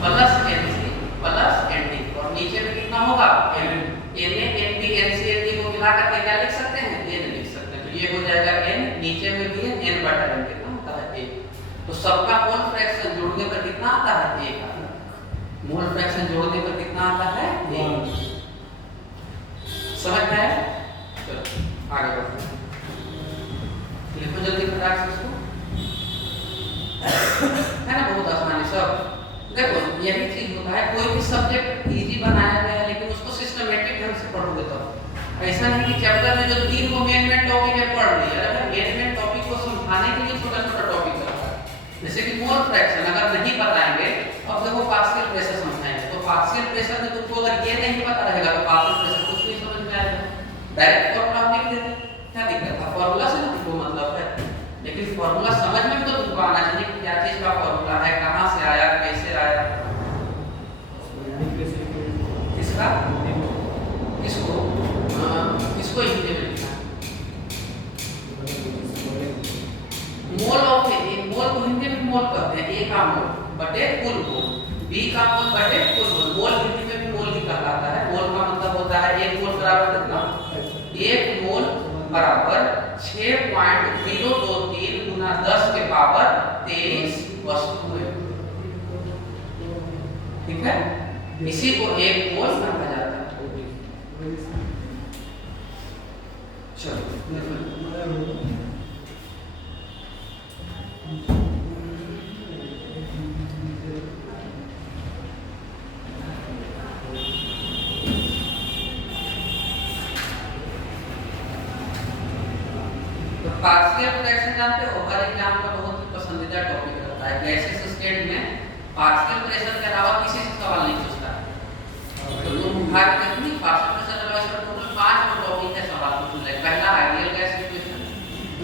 plus Nc plus Nd और नीचे में कितना होगा, Na Nb Nc Nd को मिला करके क्या लिख सकते हैं, n लिख सकते हैं। तो ये हो जाएगा n, नीचे में भी है n बटा n, कितना होता है 1। तो सबका मोल फ्रैक्शन जोड़ने पर कितना आता है, 1 आता है। मोल फ्रैक्शन जोड़ने पर कितना आता है, 1। समझ में आया? चलो आगे बढ़ते हैं, लिखो जल्दी फटाक से इसको, है ना, बहुत आसानी सब। देखो यही चीज होता है, कोई भी सब्जेक्ट इजी बनाया गया है लेकिन उसको सिस्टमैटिक ढंग से पढ़ोगे तब। ऐसा नहीं कि चैप्टर में जो 3 को मेन टॉपिक है पढ़ लिया, अगर मेन टॉपिक को समझाने के लिए छोटा छोटा टॉपिक रहता है। जैसे कि मोल फ्रैक्शन अगर नहीं बताएंगे, अब देखो पार्शियल प्रेशर समझाएंगे तो पार्शियल प्रेशर में तुमको अगर ये नहीं पता रहेगा तो पार्शियल प्रेशर कुछ नहीं समझ में आएगा। डायरेक्ट फॉर्मूला लिख देते, क्या दिक्कत है, फॉर्मूला से तुमको मतलब है, लेकिन फॉर्मूला समझ में भी तो तुमको आना चाहिए कि क्या चीज का फॉर्मूला है, कहां से आया, कैसे आया। किसका, किसको हिंदी में लिखना है, मोल ऑफ ए। मोल को हिंदी में मोल कहते हैं, ए का मोल बटे कुल मोल, बी का मोल बटे कुल मोल। मोल हिंदी में भी मोल ही कहलाता है। मोल का मतलब होता है एक मोल बराबर कितना, एक मोल बराबर 6.023 गुना 10 के पावर 23 वस्तुएं। ठीक है, इसी को एक मोल कहा जाता है। चलो तो पार्शियल फ्रैक्शन जानते हो, हर एग्जाम का बहुत ही पसंदीदा टॉपिक रहता है। गैसेस स्टेट में पार्शियल प्रेशर के अलावा किसी से सवाल नहीं पूछता है। तो तुम भाग देखनी पार्शियल प्रेशर एनालाइज का टोटल 5 टॉपिक है, सवाल पूछ ले। पहला आइडियल गैस इक्वेशन,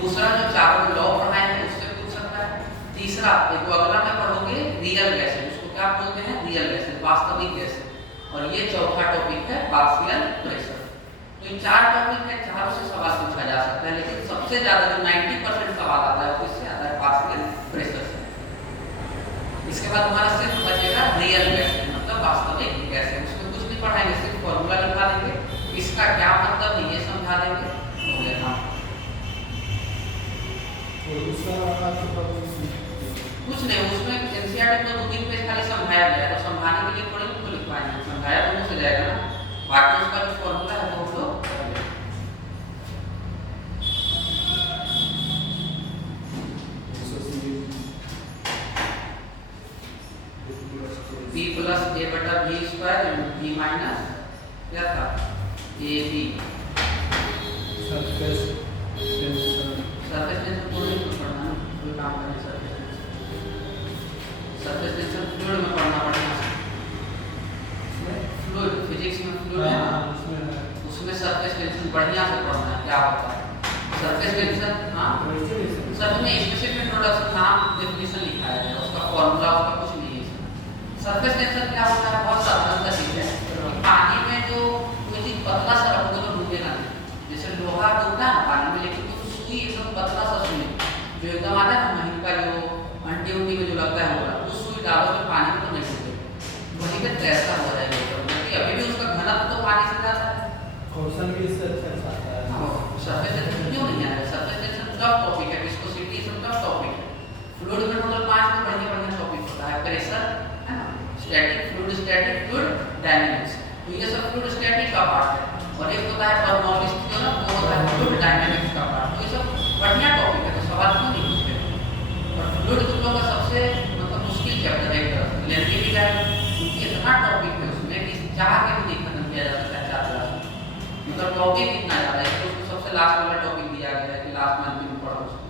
दूसरा जो चारों लॉ पढ़ाए हैं उससे पूछ सकता है, तीसरा एक अगला में पढ़ोगे रियल गैस, उसको क्या बोलते हैं, रियल गैस, वास्तविक गैस, और ये चौथा टॉपिक है पार्शियल प्रेशर। तो इन 4 टॉपिक है, चारों से सवाल पूछा जा सकता है, लेकिन सबसे ज्यादा जो 90% सवाल आता है वो किससे आता है, पार्शियल प्रेशर से। इसके बाद हमारा सिर्फ बचेगा रियल गैस, मतलब वास्तविक गैस है, उसमें कुछ नहीं पढ़ाएंगे, सिर्फ फॉर्मूला लिखा देंगे, इसका क्या मतलब है ये समझा देंगे, हो गया काम। कुछ नहीं, उसमें एनसीईआरटी में 2-3 पेज खाली समझाया गया है, तो समझाने के लिए थोड़ी उनको लिखवाएंगे, समझाया तो मुझे जाएगा ना, बाकी उसका जो फॉर्मूला है वो तो P प्लस a बटा v square into v minus क्या था a b सरफेस टेंशन पूरे में पढ़ना है, कोई काम करने सरफेस टेंशन फ्लूइड में पढ़ना पड़ेगा, फ्लूइड फिजिक्स में फ्लूइड है उसमें सरफेस टेंशन बढ़िया से पढ़ना है, क्या होता है सरफेस टेंशन। हाँ सर में स्पेसिफिक इंट्रोडक्शन नाम डेफिनेशन लिखा है, उसका फॉर्मूला उसका कुछ नहीं है। सरफेस टेंशन क्या होता है, बहुत साधारण सा चीज है, पानी में जो कोई चीज पतला सा रखोगे तो डूबेगा नहीं, जैसे लोहा डूबता है पानी में, लेकिन तो सुई एकदम पतला सा सुई जो एकदम आता है ना महीन का जो अंटी उंटी में जो लगता है वो उस सुई डालोगे पानी में तो नहीं डूबेगा, वहीं पे तैरता हो जाएगा, क्योंकि अभी भी उसका घनत्व तो पानी से ज्यादा है। क्वेश्चन भी इससे अच्छा आता है। सरफेस टेंशन क्यों नहीं आएगा, सरफेस टेंशन टफ टॉपिक है, विस्कोसिटी सब टफ टॉपिक है। फ्लूइड में टोटल 5 में बढ़िया टॉपिक होता है, प्रेशर है ना, स्टैटिक फ्लूइड डायनामिक्स, तो ये सब फ्लूइड स्टैटिक का पार्ट है, और एक होता है बर्नौलीज थ्योरम, वो होता है फ्लूइड डायनामिक्स का पार्ट। तो ये सब बढ़िया टॉपिक है, तो सवाल क्यों नहीं पूछते। और फ्लूइड तुम लोग का सबसे मतलब मुश्किल चैप्टर है एक तरह से, लेंथी भी है क्योंकि इतना टॉपिक है उसमें कि चाह के भी नहीं खत्म किया जा सकता है 4 क्लास में, मतलब टॉपिक इतना ज़्यादा है कि उसको सबसे लास्ट वाला टॉपिक दिया गया है कि लास्ट मंथ में पढ़ो उसको।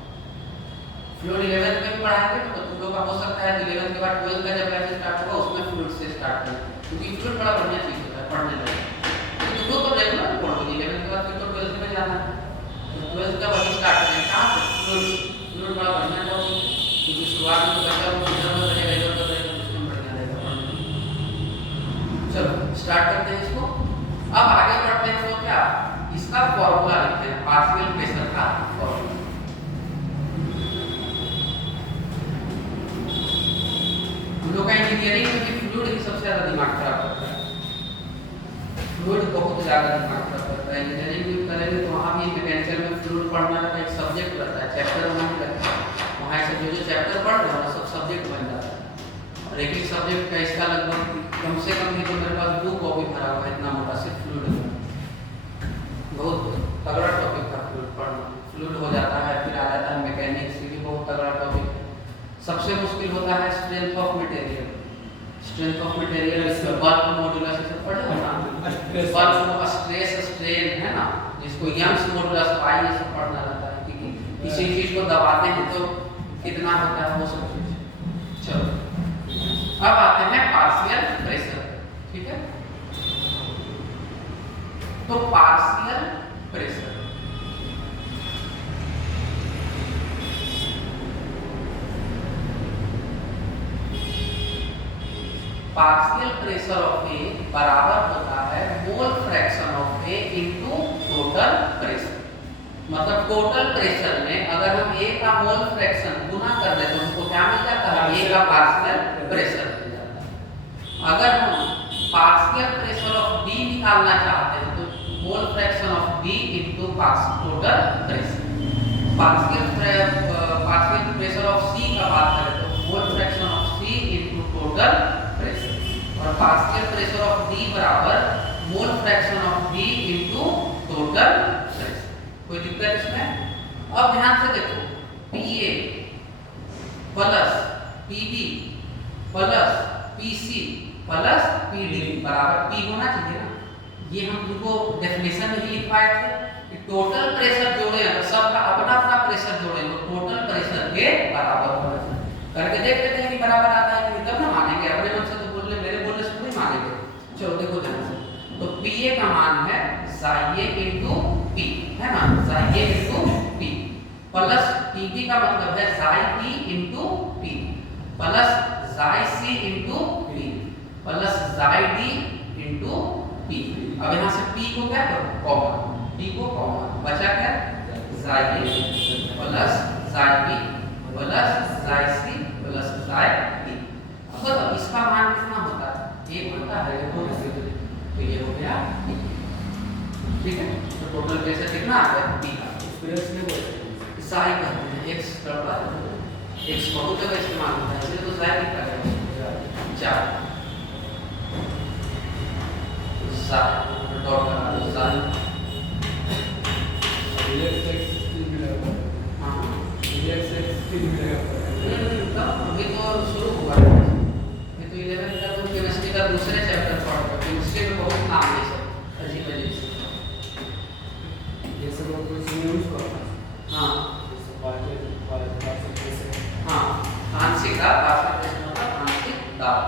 फ्लूइड 11th में भी पढ़ाएंगे, तो तुम लोग का हो सकता है 11th के बाद 12th का जब बैच स्टार्ट होगा उसमें फ्लूइड से स्टार्ट करें, क्योंकि फ्लूइड बड़ा बढ़िया चीज़ होता है पढ़ने में, तो तुम लोग तो रेगुलर पढ़ोगे 11th के बाद फिर तो 12th में जाना है, तो 12th का वही स्टार्ट करेंगे कहाँ से, फ्लूइड बड़ा बढ़िया टॉपिक, क्योंकि शुरुआत में तो बच्चा वो इधर उधर रहेगा, इधर उधर रहेगा, उसमें बढ़िया रहेगा पढ़ने। चलो स्टार्ट करते हैं इसको। अब आगे बढ़ते हैं तो क्या, इसका फॉर्मूला लिखते हैं, पार्शियल प्रेशर का फॉर्मूला। हम लोग का इंजीनियरिंग में भी फ्लूइड ही सबसे ज्यादा दिमाग खराब करता है, फ्लूइड बहुत ज्यादा दिमाग खराब करता है। इंजीनियरिंग भी करेंगे तो वहाँ भी मैकेनिकल में फ्लूइड पढ़ना का एक सब्जेक्ट रहता है, चैप्टर वहाँ नहीं लगता है, वहाँ से जो चैप्टर पढ़ रहे हैं सब सब्जेक्ट बन जाता है, और एक ही सब्जेक्ट का इसका लगभग कम से कम भी तो मेरे पास 2 कॉपी भरा हुआ है, इतना मोटा सिर्फ फ्लूइड का, बहुत तगड़ा टॉपिक था फ्लूइड पढ़ना। फ्लूइड हो जाता है, फिर आ जाता है मैकेनिक्स, ये भी बहुत तगड़ा टॉपिक है। सबसे मुश्किल होता है strength of material, strength of material इसमें बल्क मॉड्यूलस से पढ़े हो ना, बल्क स्ट्रेस स्ट्रेन है ना, जिसको यंग्स मॉड्यूलस पाई ये सब पढ़ना रहता है, क्योंकि किसी चीज को दबाते हैं तो कितना होता है वो सब चीज। चलो अब आते हैं पार्शियल प्रेशर, ठीक है। तो partial pressure partial pressure of A बराबर होता है mole fraction of A into total pressure, मतलब टोटल प्रेशर में अगर हम ए का मोल फ्रैक्शन गुना कर दें तो हमको क्या मिल जाता है, ए का पार्शियल प्रेशर मिल जाता है। अगर हम पार्शियल प्रेशर ऑफ बी निकालना चाहते हैं तो mole fraction of B into total pressure, partial pressure of C का बात करें तो mole fraction of C into total pressure, और पार्शियल प्रेशर ऑफ डी बराबर mole fraction of B into total pressure. कोई दिक्कत इसमें? अब ध्यान से देखो, PA plus PB plus PC plus PD बराबर P होना चाहिए ना, ये हम तुमको डेफिनेशन में ही लिख पाए थे कि टोटल प्रेशर जोड़े हैं तो सबका अपना अपना प्रेशर जोड़ेंगे तो टोटल प्रेशर के बराबर होगा। करके देख लेते हैं कि बराबर आता है कि नहीं, तब ना मानेंगे। अपने मन से तो बोलने, मेरे बोलने से थोड़ी मानेंगे। चलो देखो ध्यान से, तो PA का मान है साई A इंटू P, है ना, Sai A into P, plus TB का मतलब है Sai T into P, plus psi C into P, plus psi D into P। अब यहाँ से P को क्या करो, कॉमन, P को कॉमन, बचा क्या, Sai A plus psi B plus psi C plus psi D। अब बताओ इसका मान कितना होता है, एक होता है, तो ये हो गया, ठीक है। तो टोटल प्रेशर कितना आ गया, P का। साई कहते हैं, x बराबर x बहुत जगह इस्तेमाल होता है, इसलिए तो साई लिखा गया 4 साई डॉट करा दो साई। अभी तो शुरू हुआ है, ये तो 11 का तो केमिस्ट्री का दूसरे चैप्टर पढ़ रहे हो। केमिस्ट्री में बहुत नाम है सब अजीब अजीब से। ये सब कोई यूज करता है। हाँ कैसे हाँ, आंशिक दाब, पार्शियल प्रेशर होता है आंशिक दाब।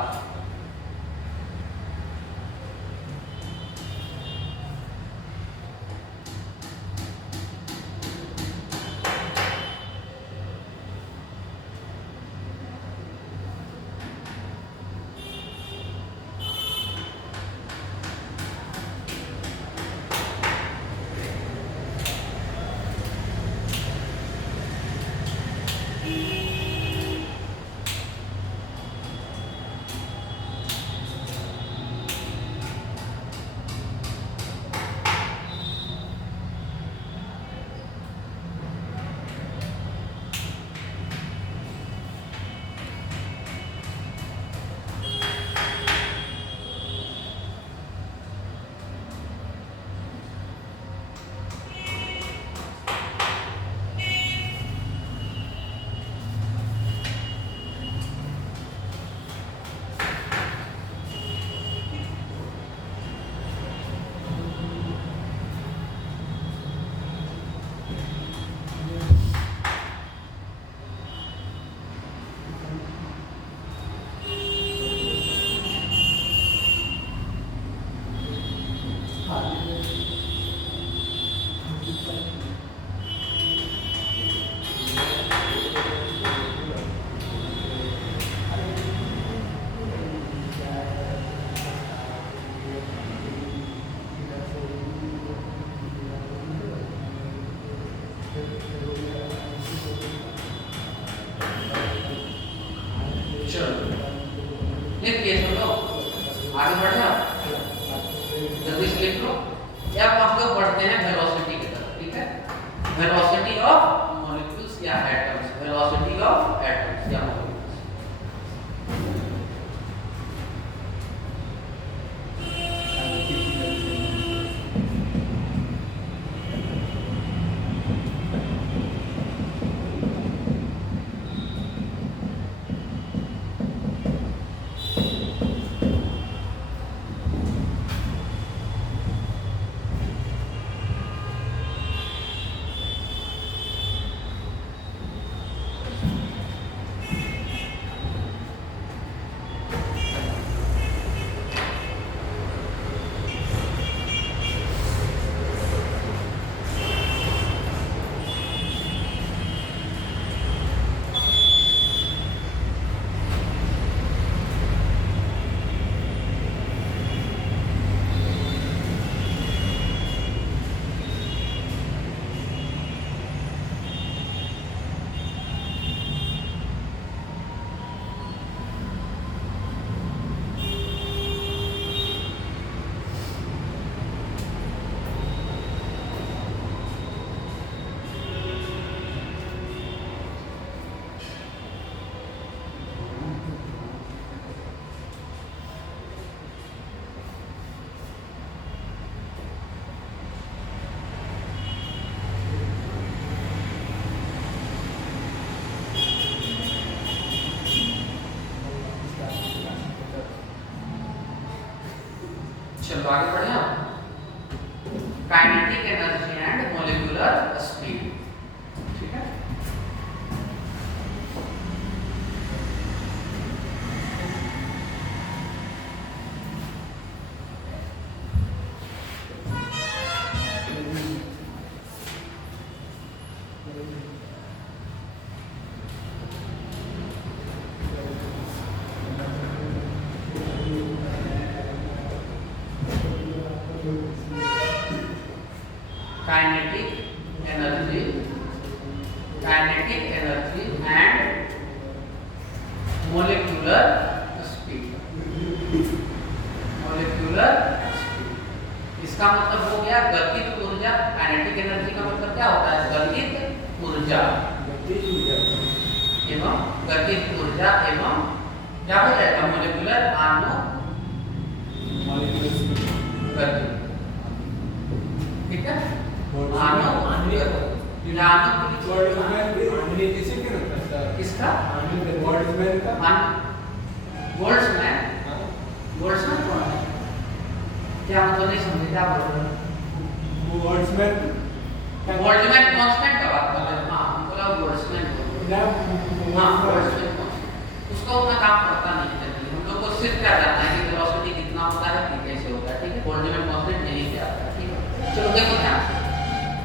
लिख दिए सब लोग, आगे बढ़ जाओ, जल्दी से लिख लो। या हम लोग बढ़ते हैं वेलोसिटी की तरफ, ठीक है। वेलोसिटी ऑफ मॉलिक्यूल्स या एटम्स, वेलोसिटी ऑफ एटम्स या मॉलिक्यूल्स। चलो आगे बढ़े। Kinetic energy and molecular speed, ठीक है। ऊर्जा एवं गतिज ऊर्जा एवं क्या हो जाएगा मॉलिक्यूलर गति। ठीक है, किसका बोल्ट्जमैन कौन है? क्या मतलब नहीं समझे क्या बोल रहे हैं? बोल्ट्जमैन कांस्टेंट का बात कर रहे हैं। हाँ बोला बोल्ट्जमैन, हाँ बोल्ट्जमैन कांस्टेंट उसका उतना काम करता नहीं है। हम लोग को सिर्फ क्या जानना है कि वेलोसिटी कितना होता है, कि कैसे होता है। ठीक है, बोल्ट्जमैन कांस्टेंट यहीं से आता है। ठीक है, चलो देखो ध्यान से।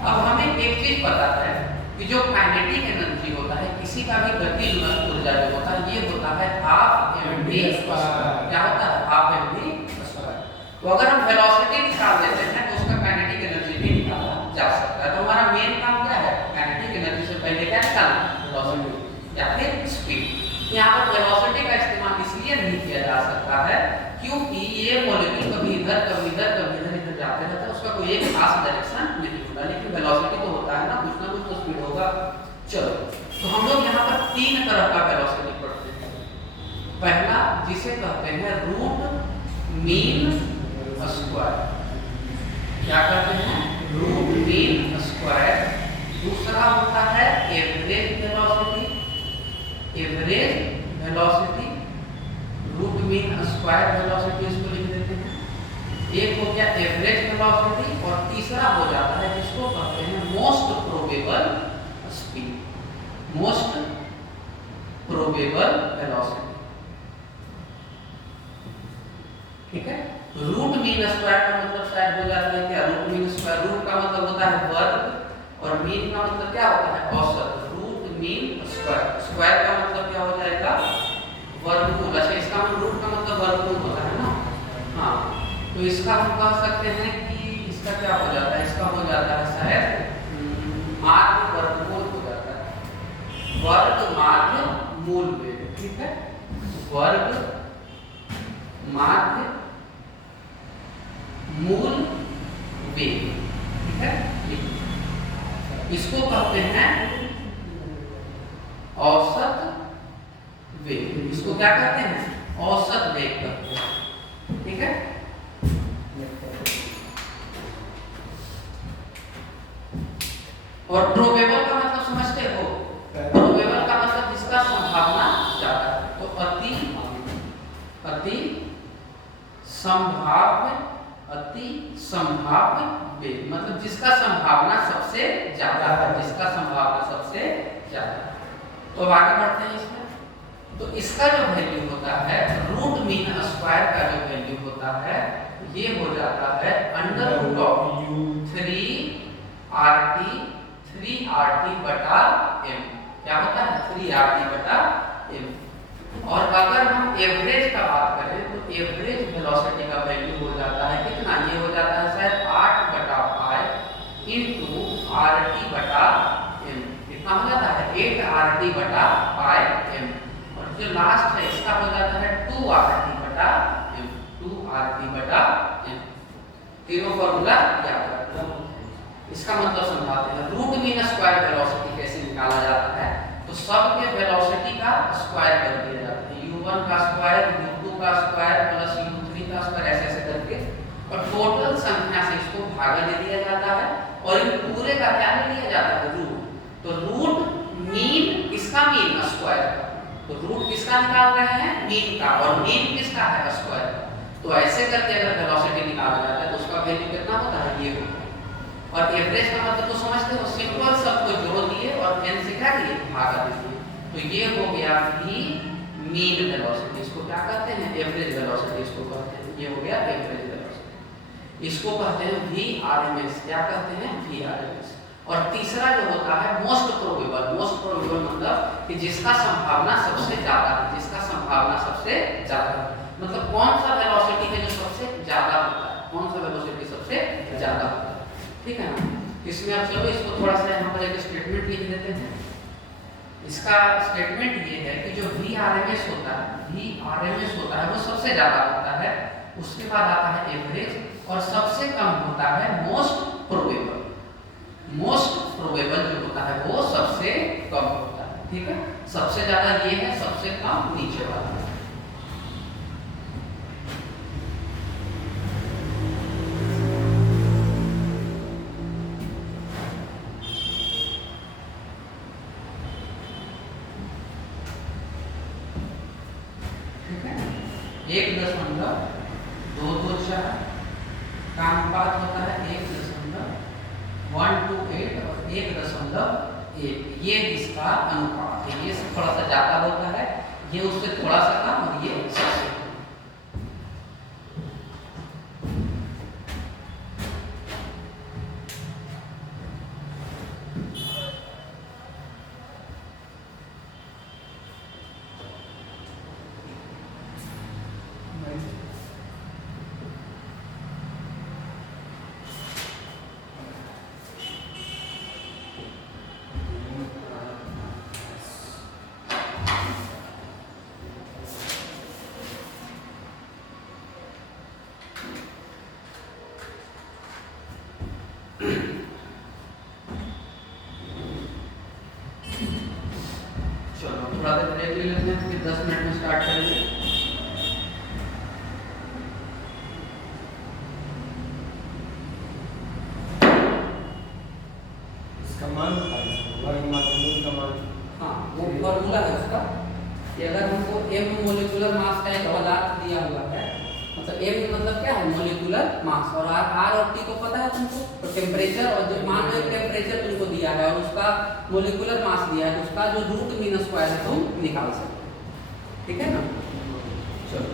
अब हमें एक चीज पता है कि जो काइनेटिक एनर्जी होता है किसी का भी गतिज ऊर्जा जो होता है ये होता है हाफ mv²। क्या होता है? Half mv²। तो अगर हम वेलोसिटी निकाल देते हैं तो उसका काइनेटिक एनर्जी भी निकाला जा सकता है। तो हमारा मेन काम क्या है? काइनेटिक एनर्जी से पहले क्या निकालना? वेलोसिटी या फिर स्पीड। यहाँ पर वेलोसिटी का इस्तेमाल इसलिए नहीं किया जा सकता है क्योंकि ये मॉलिक्यूल कभी इधर कभी इधर जाते रहता है, उसका कोई एक खास डायरेक्शन नहीं होता। लेकिन वेलोसिटी तो होता है ना कुछ तो स्पीड होगा। चलो तो हम लोग यहाँ पर तीन तरह का वेलोसिटी पढ़ते हैं। पहला जिसे कहते हैं रूट मीन स्क्वायर। क्या कहते हैं? Root mean square. दूसरा होता है average velocity. Root mean square velocity इसको लिख देते हैं। एक हो गया एवरेज वेलोसिटी और तीसरा हो जाता है जिसको कहते हैं most probable speed, most probable velocity. ठीक है, रूट मीन स्क्वायर का मतलब शायद हो जाता है क्या? रूट मीन स्क्वायर, रूट का मतलब होता है वर्ग और मीन का मतलब क्या होता है? औसत। रूट मीन स्क्वायर, स्क्वायर का मतलब क्या हो जाएगा? वर्गमूल। अच्छा इसका रूट का मतलब वर्गमूल होता है ना। हाँ तो इसका हम कह सकते हैं कि इसका क्या हो जाता है? इसका हो जाता है शायद माध्य वर्गमूल हो जाता है। वर्ग माध्य मूल वेग। ठीक है, वर्ग माध्य मूल वेग। ठीक है, इसको कहते हैं औसत वेग। इसको क्या कहते हैं? औसत वेग कहते हैं। ठीक है, और प्रोबेबल का मतलब समझते हो? प्रोबेबल का मतलब जिसका संभावना ज्यादा है। तो अति संभाव्य वेग मतलब जिसका संभावना सबसे ज्यादा है, जिसका संभावना सबसे ज्यादा है। तो आगे बढ़ते हैं इसमें। तो इसका जो वैल्यू होता है रूट मीन स्क्वायर का जो वैल्यू होता है ये हो जाता है √3RT/m। क्या होता है? 3RT/m। और अगर हम एवरेज का बात करें तो एवरेज वेलोसिटी का वैल्यू हो जाता है कितना? ये हो जाता है शायद 8/π × RT/m। कितना हो जाता है? 8RT/m। और जो लास्ट है इसका हो जाता है 2RT/m। 2RT/m। तीनों फॉर्मूला याद रखना। इसका मतलब समझाते हैं। रूट मीन स्क्वायर वेलोसिटी कैसे निकाला जाता है? तो सब के वेलोसिटी का स्क्वायर कर दिया जाता है। u1 का स्क्वायर, u2 का स्क्वायर प्लस u3 का स्क्वायर ऐसे करके और टोटल संख्या से इसको भागा दे दिया जाता है और इन पूरे का क्या ले लिया जाता है? रूट। तो रूट मीन किसका? मीन स्क्वायर का। तो रूट किसका निकाल रहे हैं? मीन का। और मीन किसका है? स्क्वायर का। तो ऐसे करके अगर वेलोसिटी निकाला जाता है तो उसका वैल्यू कितना होता है? ये होता है। और एवरेज का मतलब तो समझते हो? सिंपल सबको जोड़ दिए और n से क्या किए? भागा दिए। तो ये हो गया भी मीन वेलोसिटी। इसको क्या कहते हैं? एवरेज वेलोसिटी इसको कहते हैं। ये हो गया एवरेज वेलोसिटी। इसको कहते हैं VRMS। क्या कहते हैं? VRMS। और तीसरा जो होता है मोस्ट प्रोबेबल। मोस्ट प्रोबेबल मतलब कि जिसका संभावना सबसे ज्यादा है, जिसका संभावना सबसे ज्यादा है। मतलब कौन सा वेलोसिटी है जो सबसे ज्यादा होता है? कौन सा वेलोसिटी सबसे ज्यादा होता है? ठीक है ना। इसमें आप चलो इसको थोड़ा सा यहाँ पर एक स्टेटमेंट लिख देते हैं। इसका स्टेटमेंट ये है कि जो VRMS होता है, VRMS होता है वो सबसे ज्यादा होता है। उसके बाद आता है एवरेज और सबसे कम होता है मोस्ट प्रोबेबल। मोस्ट प्रोबेबल जो होता है वो सबसे ठीक है, सबसे ज्यादा ये है, सबसे कम नीचे वाला है। ठीक है, 1.224 का अनुपात होता है 1:1 और 1.1, ये इसका अनुपात है। ये थोड़ा सा ज्यादा होता है, ये उससे थोड़ा सा कम और ये सबसे कम। चलो थोड़ा देर ब्रेक ले लेते हैं, फिर 10 मिनट में स्टार्ट करेंगे। इसका मान बताइए, वर्ग माध्यम का मान। हाँ, वो फॉर्मूला है उसका कि अगर हमको m मोलिकुलर मास का एक पदार्थ दिया हुआ है, मतलब m मतलब क्या है, मोलिकुलर मास, और r और t को पता है तुमको, तो टेम्परेचर, और जो मान लो टेम्परेचर तुमको दिया है और उसका मोलिकुलर मास दिया है, तो उसका जो रूट मीन स्क्वायर है तुम निकाल सकते हो। ठीक है ना, चलो।